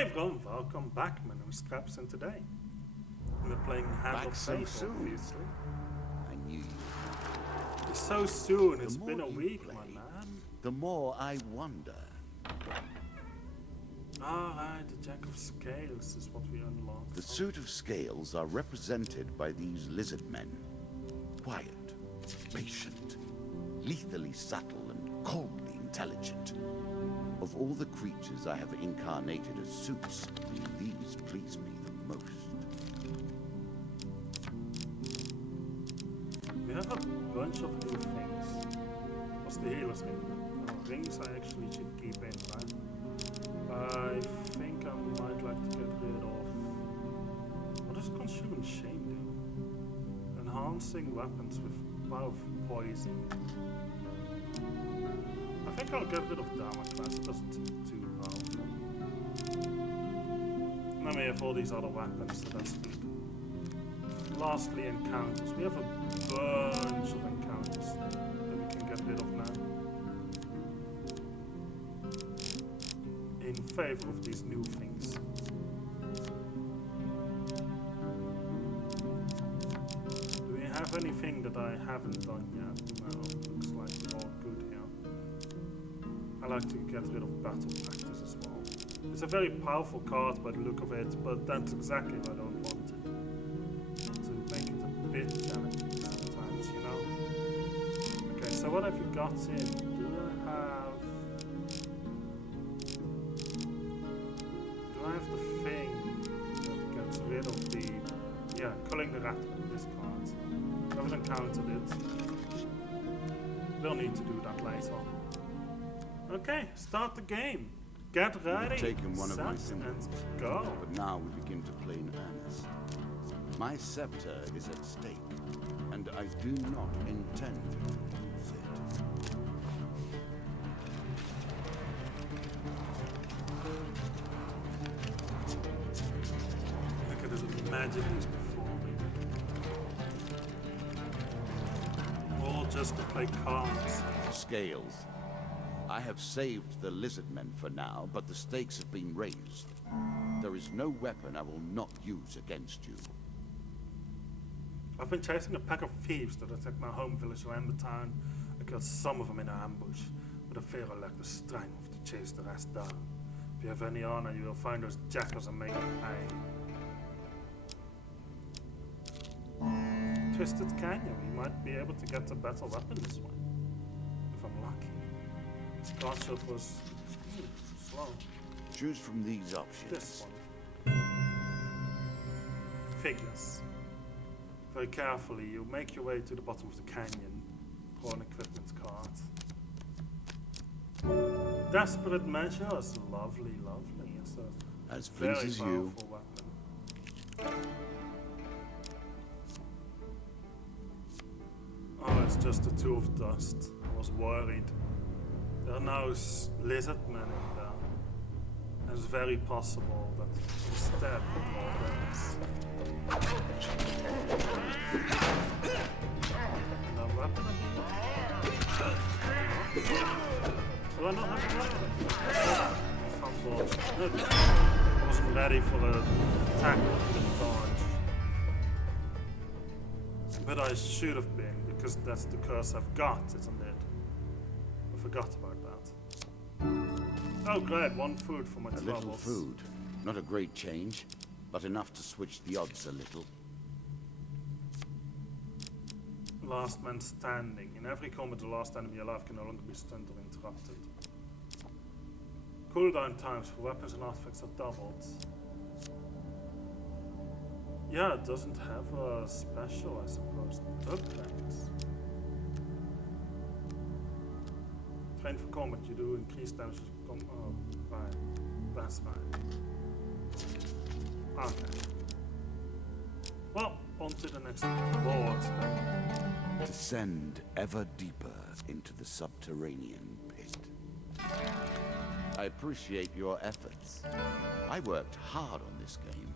Hey everyone, welcome back. My name is Traps and today we're playing Hand of so Fate, soon. obviously. I knew you. So soon, it's The been a more you week, play, my man. the more I wonder. Alright, the Jack of Scales is what we unlocked. The suit of scales are represented by these lizard men. Quiet, patient, lethally subtle, and coldly intelligent. Of all the creatures I have incarnated as suits, these please me the most. We have a bunch of new things. What's the healer's ring? Oh, rings I actually should keep in, right? I think I might like to get rid of... What does Consuming Shame do? Enhancing weapons with powerful poison. I think I'll get rid of Dharma class, it doesn't seem too powerful. And then we have all these other weapons, so that's good. Lastly, encounters. We have a bunch of encounters that we can get rid of now. In favor of these new things. Do we have anything that I haven't done yet? No, looks like we're all good here. I like to get rid of battle practice as well. It's a very powerful card by the look of it, but that's exactly what I don't want it. To make it a bit challenging sometimes, you know? Okay, so what have you got in? Do I have the thing that gets rid of the... Yeah, culling the rat with this card. I haven't encountered it. We'll need to do that later. Okay, start the game. Get ready, You've taken one of my set, symbols, and go. but now we begin to play in earnest. My scepter is at stake, and I do not intend to lose it. Look at this magic he's performing. All just to play cards. Scales. I have saved the lizard men for now, but the stakes have been raised. There is no weapon I will not use against you. I've been chasing a pack of thieves that attacked my home village around the town. I killed some of them in an ambush, but I fear I lack the strength to chase the rest down. If you have any honor, you will find those jackals and make them pay. Twisted Canyon, we might be able to get a better weapon this way. If I'm lucky. Last shot was slow. Choose from these options. This one. Figures. Very carefully, you make your way to the bottom of the canyon. Draw an equipment card. Desperate Measures. Lovely, lovely. It's a As very please as powerful you. weapon. Oh, it's just a two of dust. I was worried. There are now lizard men in there. And it's very possible that instead of all this. And a weapon? Do I not have a weapon? Unfortunately. I wasn't ready for the attack and dodge. But I should have been, because that's the curse I've got, isn't it? I forgot about that. Oh great, one food for my A troubles. little food. Not a great change, but enough to switch the odds a little. Last man standing. In every combat, the last enemy alive can no longer be stunned or interrupted. Cooldown times for weapons and artifacts are doubled. Yeah, it doesn't have a special, I suppose. Upgrades. Train for combat, you do increased damage. Oh, right. That's right. Okay. Well, on to the next board then. Descend ever deeper into the subterranean pit. I appreciate your efforts. I worked hard on this game.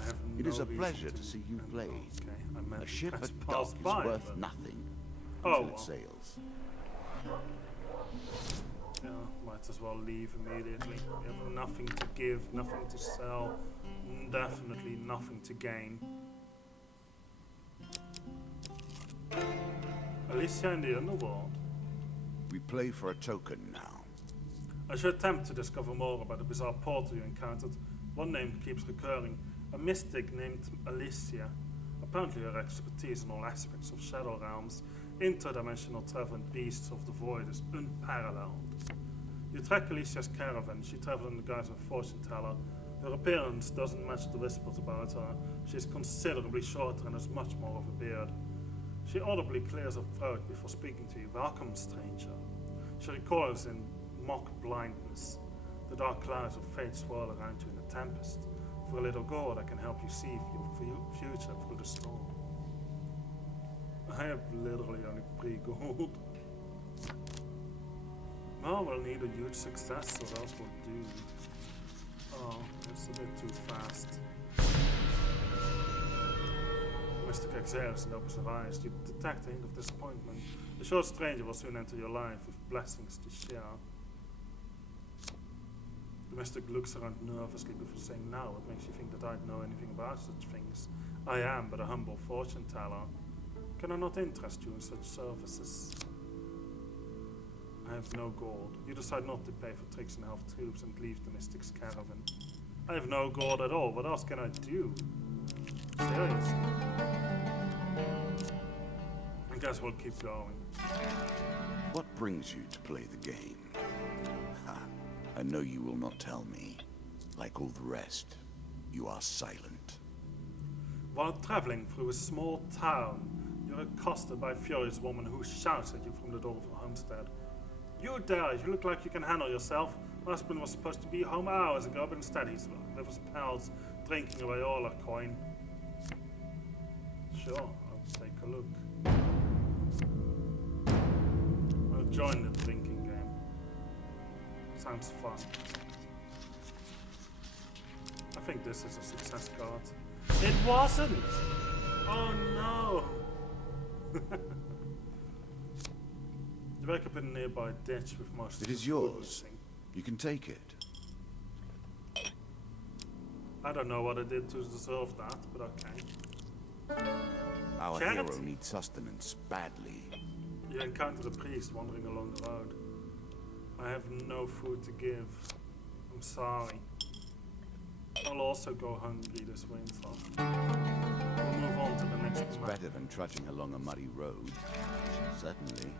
I have It no is a reason pleasure to see you play. Okay, I meant A ship to at pass dock is by, worth but- nothing Oh, until it well. sails. Yeah, might as well well leave immediately. We have nothing to give, nothing to sell, definitely nothing to gain. Alicia in the underworld. We play for a token now. I should attempt to discover more about the bizarre portal you encountered. One name keeps recurring, a mystic named Alicia. Apparently her expertise in all aspects of Shadow Realms, interdimensional travel and beasts of the void is unparalleled. You track Alicia's caravan. She traveled in the guise of a fortune teller. Her appearance doesn't match the whispers about her. She is considerably shorter and has much more of a beard. She audibly clears her throat before speaking to you. Welcome, stranger. She recoils in mock blindness. The dark clouds of fate swirl around you in a tempest. For a little gold, I can help you see your future through the storm. I have literally only 3 gold. Well, we'll need a huge success, or else we'll do. Oh, it's a bit too fast. Mystic exhales and opens her eyes. You detect a hint of disappointment. The short stranger will soon enter your life with blessings to share. The mystic looks around nervously before saying, "Now, what makes you think that I'd know anything about such things? I am but a humble fortune teller. Can I not interest you in such services?" I have no gold. You decide not to pay for tricks and half troops and leave the mystic's caravan. I have no gold at all. What else can I do? Seriously. I guess we'll keep going. What brings you to play the game? Ha, I know you will not tell me. Like all the rest, you are silent. While traveling through a small town, you're accosted by a furious woman who shouts at you from the door of her homestead. "You dare! You look like you can handle yourself. My husband was supposed to be home hours ago, but instead he's with his pals, drinking away all our coin." Sure, I'll take a look. I'll join the drinking game. Sounds fun. I think this is a success card. It wasn't! Oh no! You wake up in a nearby ditch with most of It is the food yours. missing. You can take it. I don't know what I did to deserve that, but okay. Our Carrot. hero needs sustenance badly. You encounter a priest wandering along the road. I have no food to give. I'm sorry. I'll also go hungry this winter. We'll move on to the next It's map. better than trudging along a muddy road. Certainly.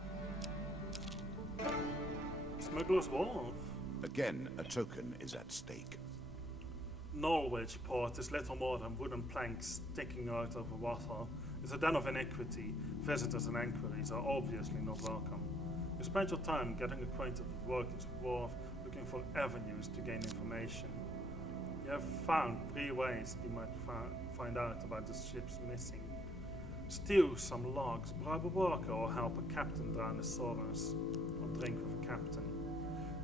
Smuggler's Wharf. Again, a token is at stake. Norwich Port is little more than wooden planks sticking out of the water. It's a den of iniquity. Visitors and enquiries are obviously not welcome. You spend your time getting acquainted with workers' wharf, looking for avenues to gain information. You have found 3 ways you might find out about the ship's missing. Steal some logs, bribe a worker, or help a captain drown his sorrows, or drink with a captain.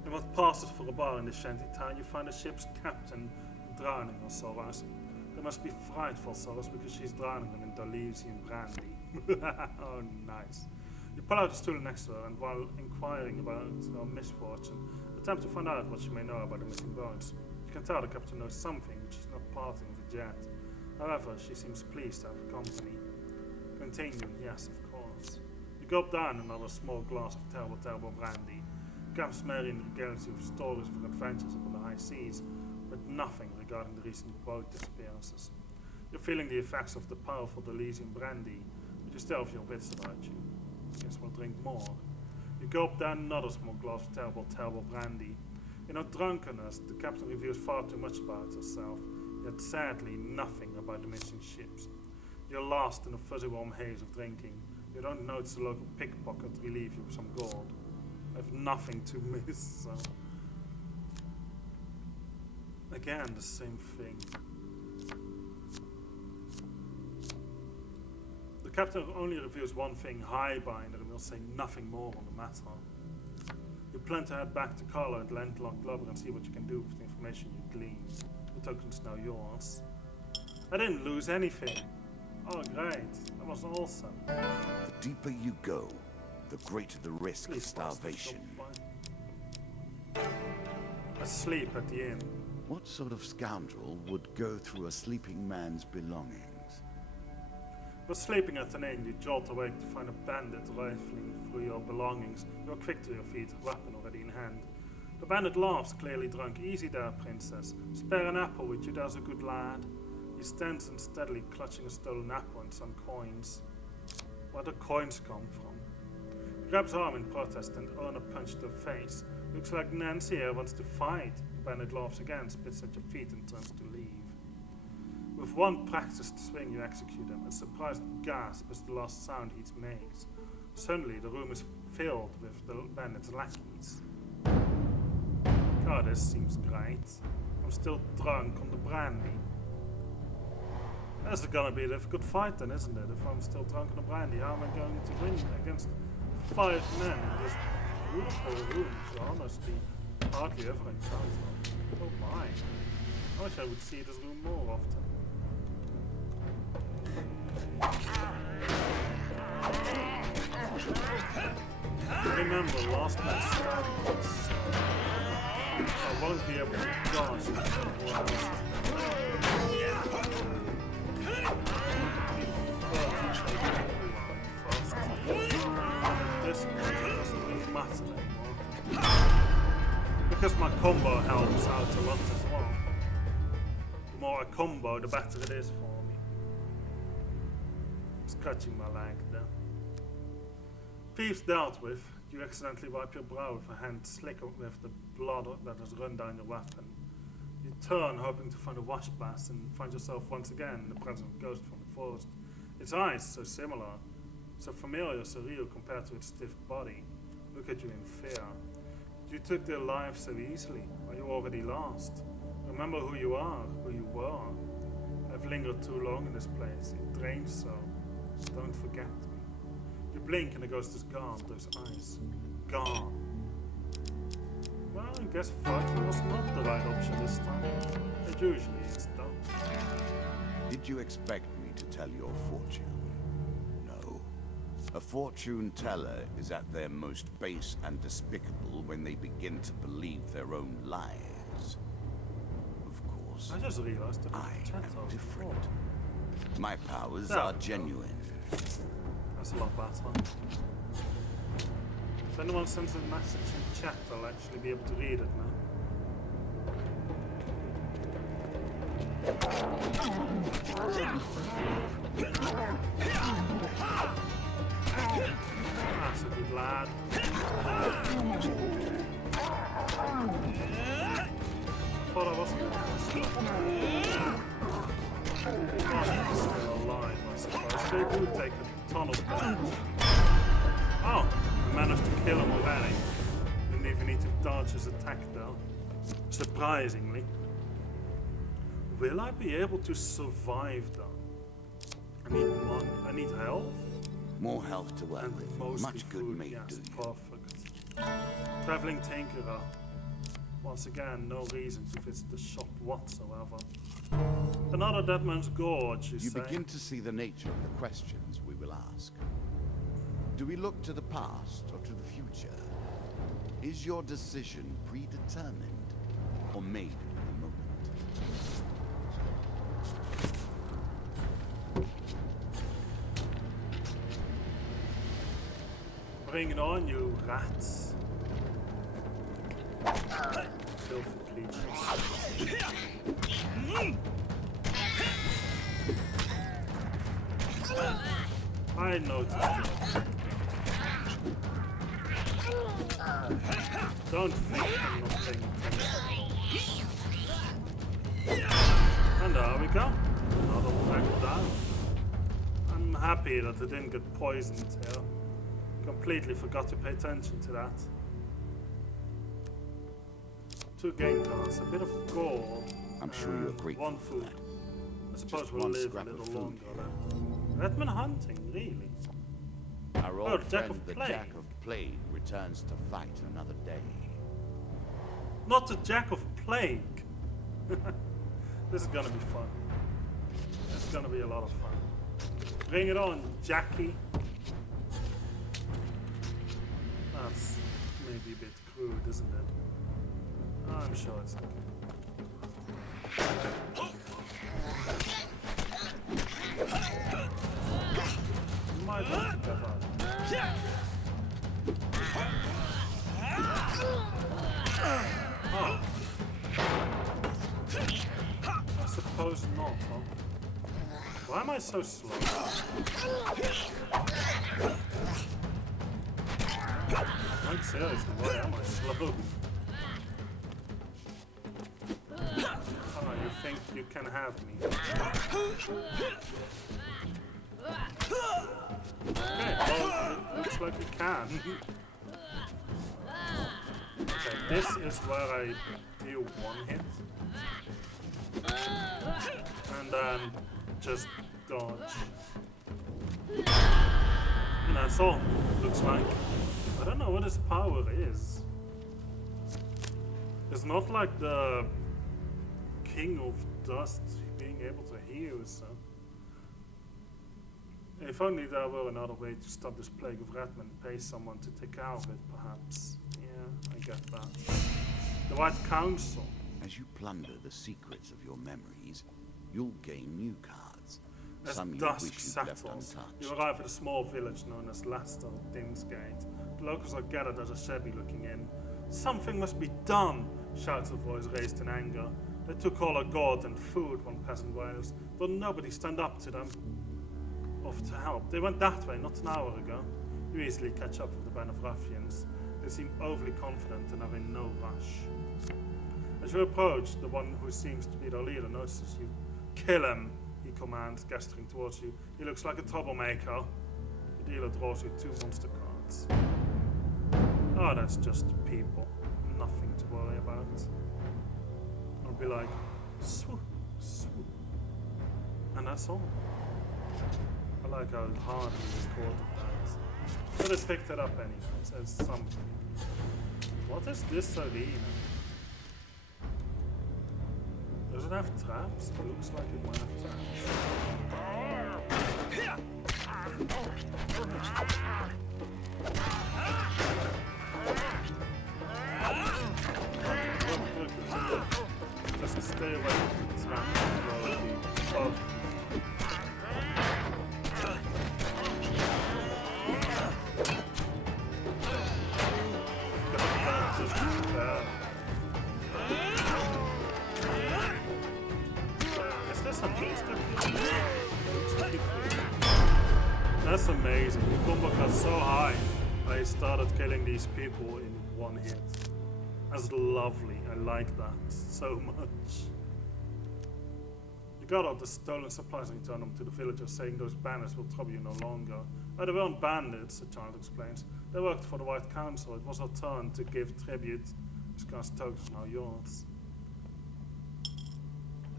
In what passes for a bar in the shanty town, you find the ship's captain drowning her sorrows. They must be frightful sorrows because she's drowning them in Deleuzian brandy. Oh, nice. You pull out a stool next to her and while inquiring about her misfortune, attempt to find out what she may know about the missing bones. You can tell the captain knows something, but she's not parting with it yet. However, she seems pleased to have company. Continue, yes, of course. You gulp down another small glass of terrible, terrible brandy. Captain Marion regales you with stories of her adventures upon the high seas, but nothing regarding the recent boat disappearances. You're feeling the effects of the powerful Deleuzian brandy, but you still have your wits about you. I guess we'll drink more. You gulp down another small glass of terrible, terrible brandy. In her drunkenness, the captain reveals far too much about herself, yet sadly nothing about the missing ships. You're lost in a fuzzy warm haze of drinking. You don't notice a local pickpocket relieve you with some gold. I have nothing to miss, so... Again, the same thing. The captain only reveals one thing, Highbinder, and will say nothing more on the matter. You plan to head back to Carlo and landlocked Lubber and see what you can do with the information you gleaned. The token's now yours. I didn't lose anything. Oh great, that was awesome. The deeper you go, the greater the risk of Please pass the starvation. shop by. asleep at the inn. What sort of scoundrel would go through a sleeping man's belongings? You're sleeping at an inn, you jolt awake to find a bandit rifling through your belongings. You're quick to your feet, weapon already in hand. The bandit laughs, clearly drunk. Easy there, princess. Spare an apple with you, there's a good lad. He stands unsteadily, clutching a stolen apple and some coins. Where do coins come from? He grabs her arm in protest and earns a punch to the face. Looks like Nancy here wants to fight. The bandit laughs again, spits at your feet and turns to leave. With one practiced swing, you execute him. A surprised gasp is the last sound he makes. Suddenly, the room is filled with the bandit's lackeys. God, this seems great. I'm still drunk on the brandy. That's gonna be a difficult fight then, isn't it? If I'm still drunk on the brandy, how am I going to win against 5 men in this beautiful room, which I honestly hardly ever encounter? Oh my. I wish I would see this room more often. Remember, last man's standing, so I won't be able to dodge this doesn't really matter anymore. Because my combo helps out a lot as well. The more I combo, the better it is for me. Scratching my leg there. Thieves dealt with, you accidentally wipe your brow with a hand slick with the blood that has run down your weapon. You turn, hoping to find a wash bath, and find yourself once again in the presence of a ghost from the forest. Its eyes, so similar, so familiar, so real compared to its stiff body, look at you in fear. You took their lives so easily. Are you already lost? Remember who you are, who you were. I've lingered too long in this place. It drains so. Don't forget me. You blink and the ghost is gone. Those eyes. Gone. Well, I guess fighting was not the right option this time. It usually is, though. Did you expect me to tell your fortune? No. A fortune teller is at their most base and despicable when they begin to believe their own lies. Of course, I just realized that I am different. My powers are genuine. That's a lot better. If anyone sends a message in chat, I'll actually be able to read it now. That's a good lad. Thought I wasn't going to stop. I'm still alive, I suppose. They do take a ton of damage. Oh, I managed to kill him already. Didn't even need to dodge his attack though. Surprisingly. Will I be able to survive though? I need money. I need health. More health to work And with. mostly Much good food. may Yes, do you. perfect. Traveling tinkerer. Once again, no reason to visit the shop whatsoever. Another dead man's gorge, you say? You begin to see the nature of the questions we will ask. Do we look to the past or to the future? Is your decision predetermined or made in the moment? Bring it on, you rats. Filthy creatures. I noticed it. Don't think I'm not paying attention. And there we go. Another one down. I'm happy that I didn't get poisoned here. Completely forgot to pay attention to that. 2 game cards, a bit of gold. I'm sure you're grateful one for food. that. I suppose Just we'll one live a scrap of little food longer here. then. Redman hunting, really? Our Oh, old Jack friend, of the Plague. Jack of Plague, returns to fight another day. Not the Jack of Plague! This is gonna be fun. It's gonna be a lot of fun. Bring it on, Jackie! That's maybe a bit crude, isn't it? I'm sure it's okay. Might want to get out. Oh. I suppose not, huh? Why am I so slow? Like seriously, why am I slow? Oh, you think you can have me? Okay, well, it looks like you can. Okay, this is where I deal one hit. And then just dodge. And that's all, looks like. I don't know what his power is. It's not like the King of Dust being able to heal, so. If only there were another way to stop this plague of ratmen, pay someone to take care of it, perhaps. Yeah, I get that. The White Council. As you plunder the secrets of your memories, you'll gain new cards. As Some you dusk wish you'd left settles, untouched. you arrive at a small village known as Leicester Dinsgate. The locals are gathered at a shabby-looking inn. Something must be done, shouts a voice raised in anger. They took all our gold and food, one peasant wails, though nobody stand up to them. Offer to help. They went that way not an hour ago. You easily catch up with the band of ruffians. They seem overly confident and are in no rush. As you approach, the one who seems to be their leader notices you. Kill him, he commands, gesturing towards you. He looks like a troublemaker. The dealer draws you 2 monster cards. Oh, that's just people. Nothing to worry about. I'll be like, swoop, swoop. And that's all. I like how hard we recorded that. But it picked it up anyway. It says something. What is this arena? Does it have traps? It looks like it might have traps. Just stay away from the traps. Oh. That's amazing. The combo got so high, I started killing these people in one hit. That's lovely. I like that so much. You got all the stolen supplies and return them to the villagers, saying those banners will trouble you no longer. Oh, they weren't bandits, the child explains. They worked for the White Council. It was our turn to give tribute. This guy's tokens are now yours.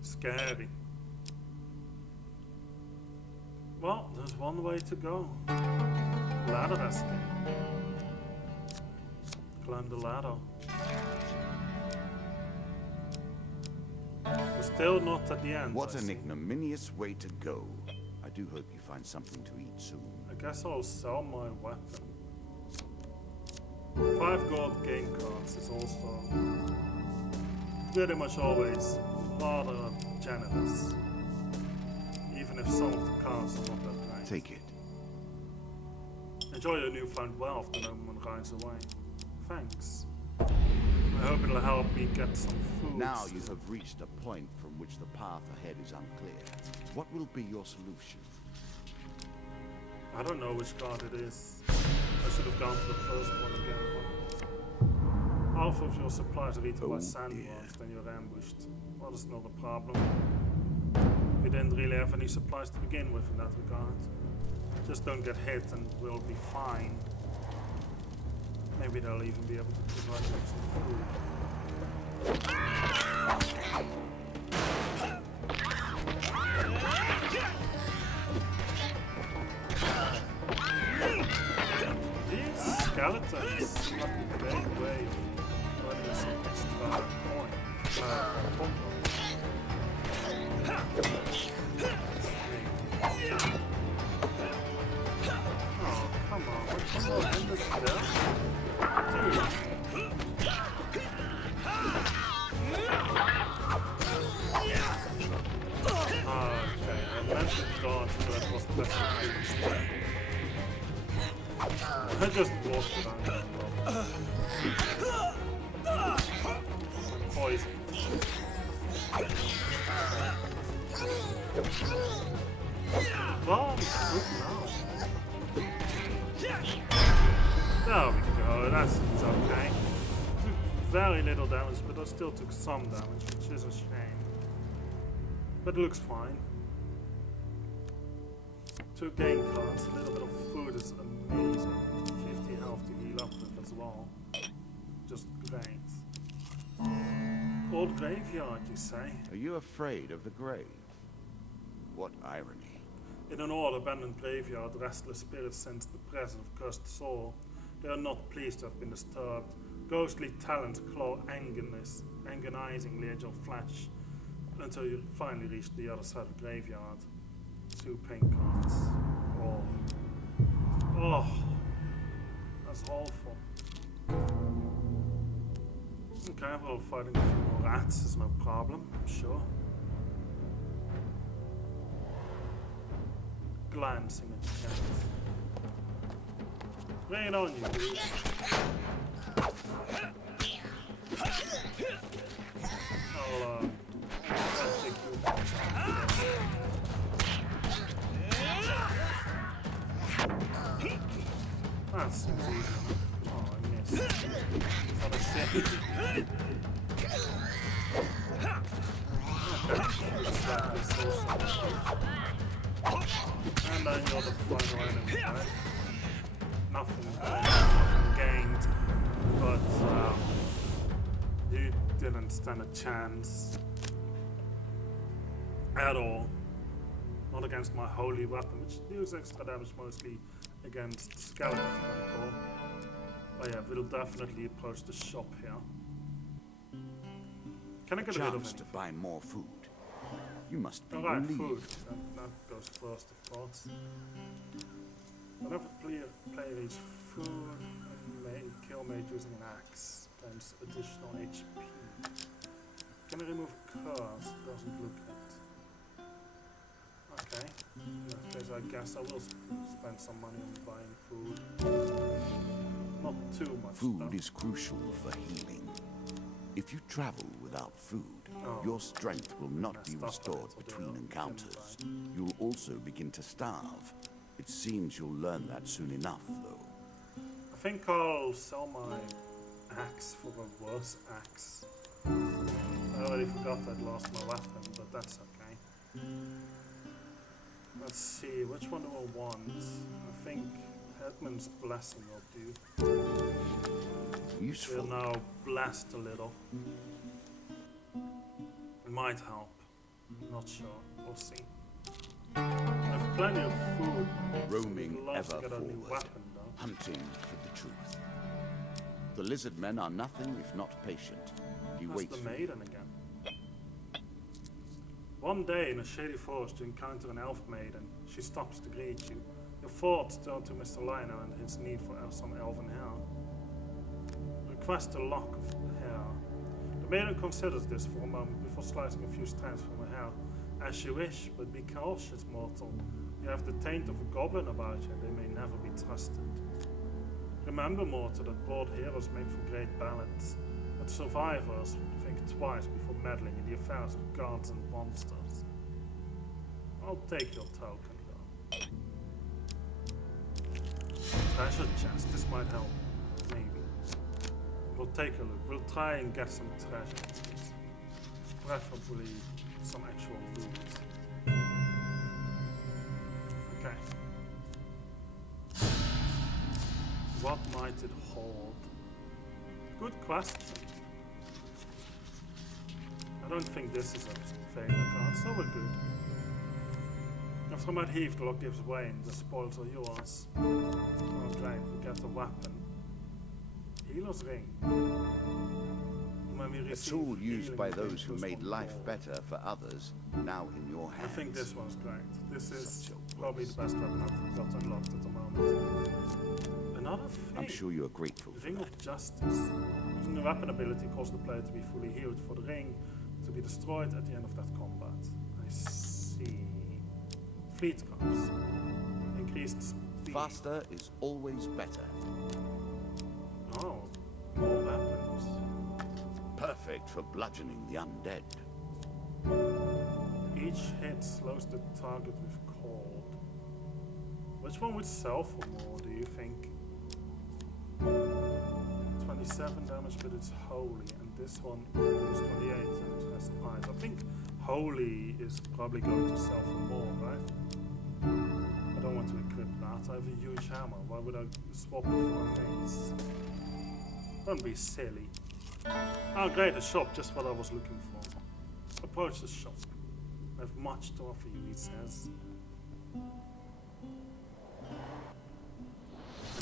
Scary. Well, there's one way to go. Ladder escape. Climb the ladder. We're still not at the end. What an ignominious way to go. I do hope you find something to eat soon. I guess I'll sell my weapon. 5 gold game cards is also pretty much always rather generous. Even if some of the cards are not that nice. Take it. Enjoy your newfound wealth the moment rides away. Thanks. I hope it'll help me get some food. Now you have reached a point from which the path ahead is unclear. What will be your solution? I don't know which card it is. I should have gone for the first one again. Half of your supplies are eaten by sandworms, then you're ambushed. Well, that's not a problem. We didn't really have any supplies to begin with in that regard. Just don't get hit and we'll be fine. Maybe they'll even be able to provide us some food. These skeletons might be very brave, running some extra coin. Oh, come on, come on, end this there. Dude. just walked around. Poison. Well, it's good now. There we go, that seems okay. Took very little damage, but I still took some damage, which is a shame. But it looks fine. 2 game cards, a little bit of food is amazing. 50 health to heal up with as well. Just great. Old graveyard, you say? Are you afraid of the grave? What irony. In an old abandoned graveyard, restless spirits sense the presence of cursed soul. They are not pleased to have been disturbed. Ghostly talons claw agonizingly at your flesh until you finally reach the other side of the graveyard. 2 pain cards. Oh. Oh. That's awful. Okay, well, fighting a few more rats is no problem, I'm sure. Glancing at the chat. Bring it on, you dude. I'll take you. That seems easy. Oh, I missed. What a shame. And then you're the final enemy, right? Nothing gained, but you didn't stand a chance at all. Not against my holy weapon, which deals extra damage mostly against skeletons. But yeah, we'll definitely approach the shop here. Can I get rid of Chance to buy more food. You must be Alright, relieved. food. That goes first, of course. Whenever player eats food, kill mage using an axe. Gains additional HP. Can I remove curse? Doesn't look it. Okay. In that case, I guess I will spend some money on buying food. Not too much. Food though. is crucial for healing. If you travel without food, your strength will not be restored between encounters. You'll also begin to starve. It seems you'll learn that soon enough, though. I think I'll sell my axe for a worse axe. I already forgot I'd lost my weapon, but that's okay. Let's see, which one do I want? I think Headman's Blessing will do. Useful. We'll now blast a little. It might help. Not sure. We'll see. I have plenty of food. Roaming I'd love ever to get a new forward, weapon, though. hunting for the truth. The lizard men are nothing if not patient. He That's waits the for you. maiden again. One day in a shady forest you encounter an elf maiden. She stops to greet you. Your thoughts turn to Mr. Lionel and his need for some elven hair. Request a lock of hair. The maiden considers this for a moment before slicing a few strands from her hair. As you wish, but be cautious, mortal. You have the taint of a goblin about you and they may never be trusted. Remember, mortal, that bold heroes make for great ballads, but survivors think twice before meddling in the affairs of gods and monsters. I'll take your token, though. Treasure chest, this might help. Maybe. We'll take a look. We'll try and get some treasures. Preferably some actual loot. Okay. What might it hold? Good question. I don't think this is a failure card, so we're good. After my heave, the lock gives way and the spoils are yours. Okay, we get the weapon. Healer's ring. When we A receive tool used healing, by we those who gain made +1 life gold. better for others, now in your I hands. think this one's great. This is Such a probably the waste. best weapon I've got unlocked at the moment. Another thing. I'm sure you are grateful for Ring that. of Justice. Using the weapon ability causes the player to be fully healed for the ring to be destroyed at the end of that combat. I see. Fleet cards. Increased Faster is always better. Oh, more weapons. Perfect for bludgeoning the undead. Each hit slows the target with cold. Which one would sell for more, do you think? 27 damage, but it's holy, and this one is 28 and it has ice. I think holy is probably going to sell for more, right? I don't want to equip that. I have a huge hammer. Why would I swap it for a mace? Don't be silly. Oh great, a shop, just what I was looking for. Approach the shop. I have much to offer you, he says.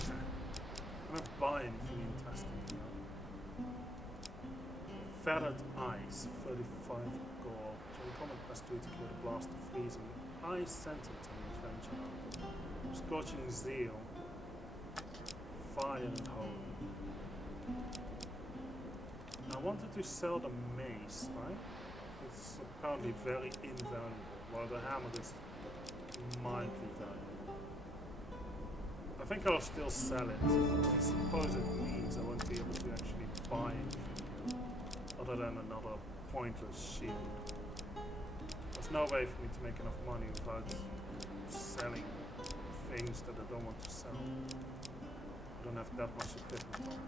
Can I buy anything interesting here? Feathered ice, 35 gold. During combat press 2 to clear the blast of freezing. Ice sentence on adventure. Scorching zeal. Fire and holy. I wanted to sell the mace, right? It's apparently very invaluable, while the hammer is mildly valuable. I think I'll still sell it. I suppose it means I won't be able to actually buy anything other than another pointless shield. There's no way for me to make enough money without selling things that I don't want to sell. I don't have that much equipment on me.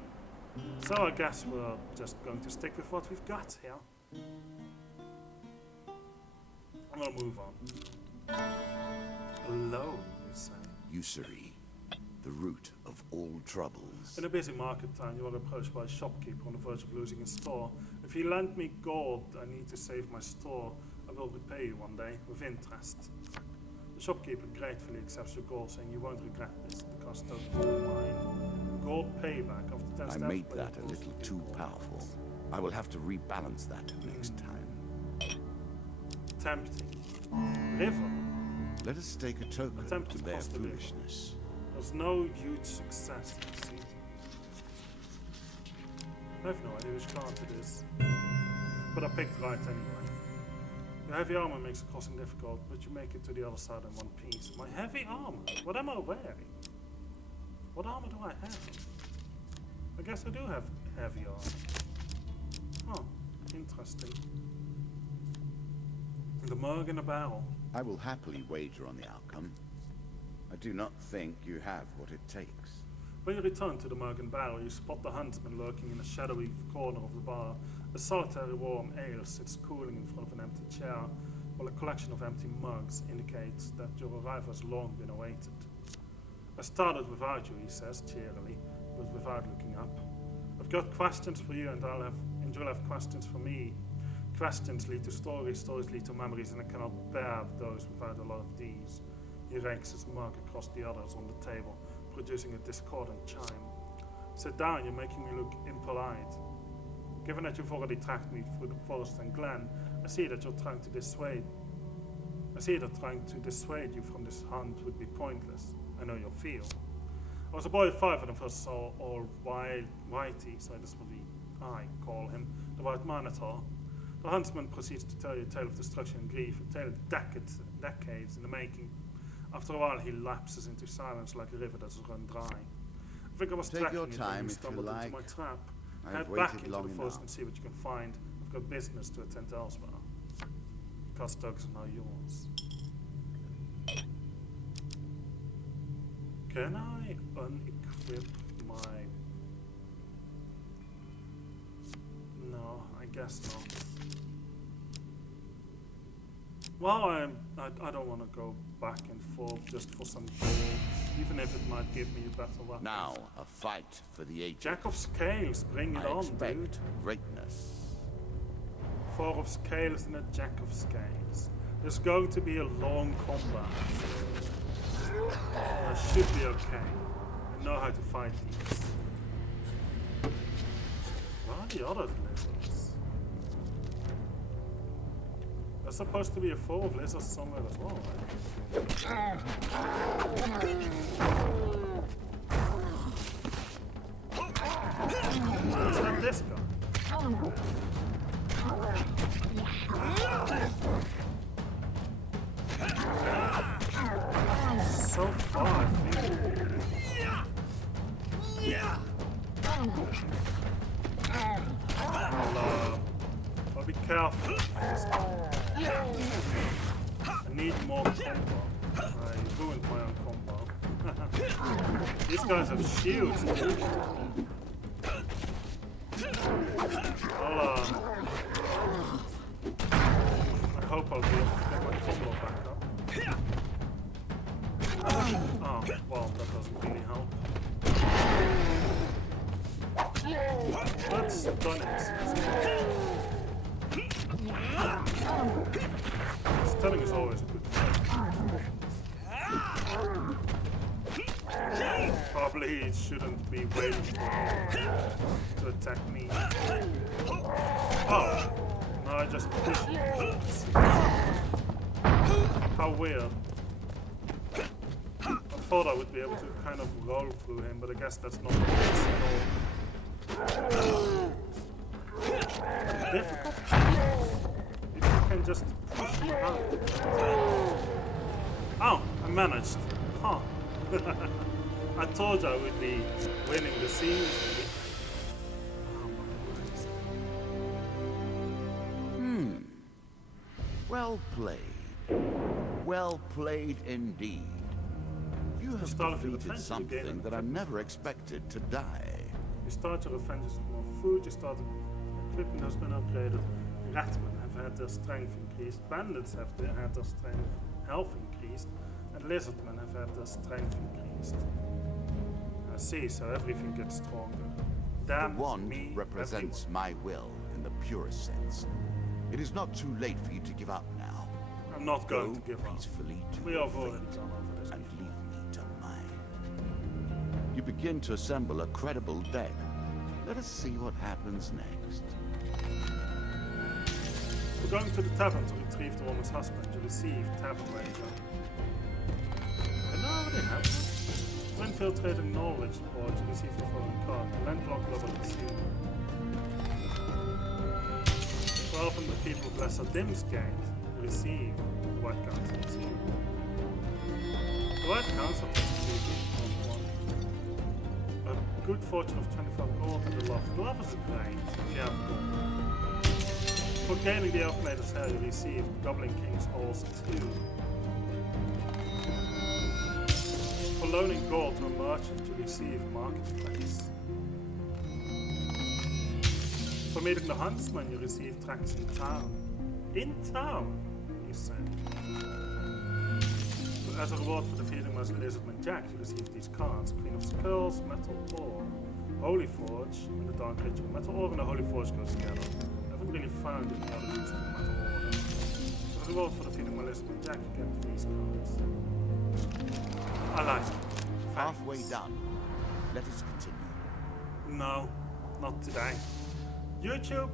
So I guess we're just going to stick with what we've got here. I'm gonna move on. Alone, we say. Usury, the root of all troubles. In a busy market town, you are approached by a shopkeeper on the verge of losing his store. If you lend me gold I need to save my store, I will repay you one day, with interest. The shopkeeper gratefully accepts your gold, saying you won't regret this, the cost of mine. Gold payback of the 10 steps. I made that a little too powerful. I will have to rebalance that next time. Tempting. River. Let us stake a token Attempt to their cross the river. foolishness. There's no huge success, you see. I have no idea which card it is, but I picked right anyway. Your heavy armor makes the crossing difficult, but you make it to the other side in one piece. My heavy armor? What am I wearing? What armor do I have? I guess I do have heavy armor. Oh, interesting. The mug in a barrel. I will happily wager on the outcome. I do not think you have what it takes. When you return to the mug and barrel, you spot the huntsman lurking in a shadowy corner of the bar. A solitary warm ale sits cooling in front of an empty chair, while a collection of empty mugs indicates that your arrival has long been awaited. I started without you, he says cheerily, but without looking up. I've got questions for you, and you'll have questions for me. Questions lead to stories, stories lead to memories, and I cannot bear those without a lot of these. He rakes his mug across the others on the table, producing a discordant chime. Sit down, you're making me look impolite. Given that you've already tracked me through the forest and glen, I see that trying to dissuade you from this hunt would be pointless. I know your feel. I was a boy of 5 when I first saw old Whitey, so this will be I call him, the White Minotaur. The huntsman proceeds to tell you a tale of destruction and grief, a tale of decades in the making. After a while, he lapses into silence like a river that has run dry. I think I was tracking you when you stumbled into my trap. Head back into the forest and see what you can find. I've got business to attend elsewhere. Because dogs are now yours. Can I unequip my... No, I guess not. Well, I don't want to go back and forth just for some gold, even if it might give me a better weapon. Now, a fight for the ages. Jack of Scales, bring it I on, expect dude. greatness. 4 of Scales and a Jack of Scales. There's going to be a long combat. I should be okay. I know how to fight these. Where are the other lizards? There's supposed to be a 4 of lizards somewhere as well, right? Let's have this guy. So far, I think I'll be careful. I need more combo. I ruined my own combo. These guys have shields. I hope I'll be able to get my combo back up. Oh, well, that doesn't really help. Let's done it. Stunning is always a good thing. Probably it shouldn't be waiting to attack me. Oh, no, I just pushed him. How weird. I thought I would be able to kind of roll through him, but I guess that's not the case at all. Difficult. If you can just push him out. Oh, I managed. Huh. I told you I would be winning the scene. Oh my Christ. Well played. Well played indeed. You have defeated something that I never expected to die. You start your offenses with more food, you start equipment has been upgraded. Ratmen have had their strength increased, bandits have had their strength, health increased, and lizardmen have had their strength increased. I see, so everything gets stronger. Damn the wand me, represents my will in the purest sense. It is not too late for you to give up now. I'm not going to give up. Peacefully to We your have already fate gone over this and before. leave me to mine. You begin to assemble a credible deck. Let us see what happens next. We're going to the tavern to retrieve the woman's husband. You receive tavern ranger. And now they have one. When infiltrating knowledge board, you receive the following card. Landlock level 2. For helping the people of Lesser Dim's Gate, you receive the White Council 2. The White Council a good fortune of 25 gold in the loft. Love is great if you have gold. For gaining the Elfmaiden's hair, you receive Goblin King's Halls 2. For loaning gold to a merchant, you receive Marketplace. For meeting the Huntsman, you receive Tracts in Town. In town, you say. As a reward for defeating Master Lizardman Jack, you receive these cards. Queen of Skulls, Metal Ore, Holy Forge, and the Dark Ritual. Metal Ore and the Holy Forge go together. I haven't really found any other use for the Metal Ore. As a reward for defeating my Lizardman Jack, you get these cards. I like it. Halfway done. Let us continue. No, not today. YouTube,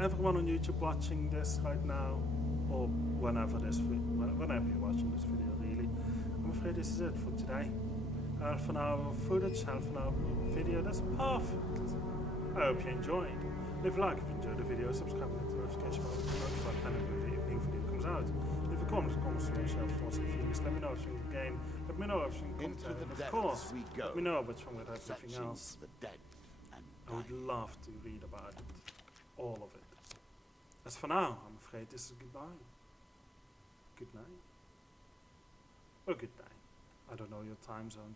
everyone on YouTube watching this right now, or whenever you're watching this video, really. I'm afraid this is it for today. Half an hour of footage, half an hour of video. That's perfect. I hope you enjoyed. Leave a like if you enjoyed the video. Subscribe to the notification bell to be notified when a new video comes out. Leave a comment from yourself, thoughts and feelings. Let me know if you think the game. Let me know if you can comment. And of course, let me know what's wrong with everything else. I would love to read about it. All of it. As for now, I'm afraid this is goodbye. Good night. Or good day. I don't know your time zone.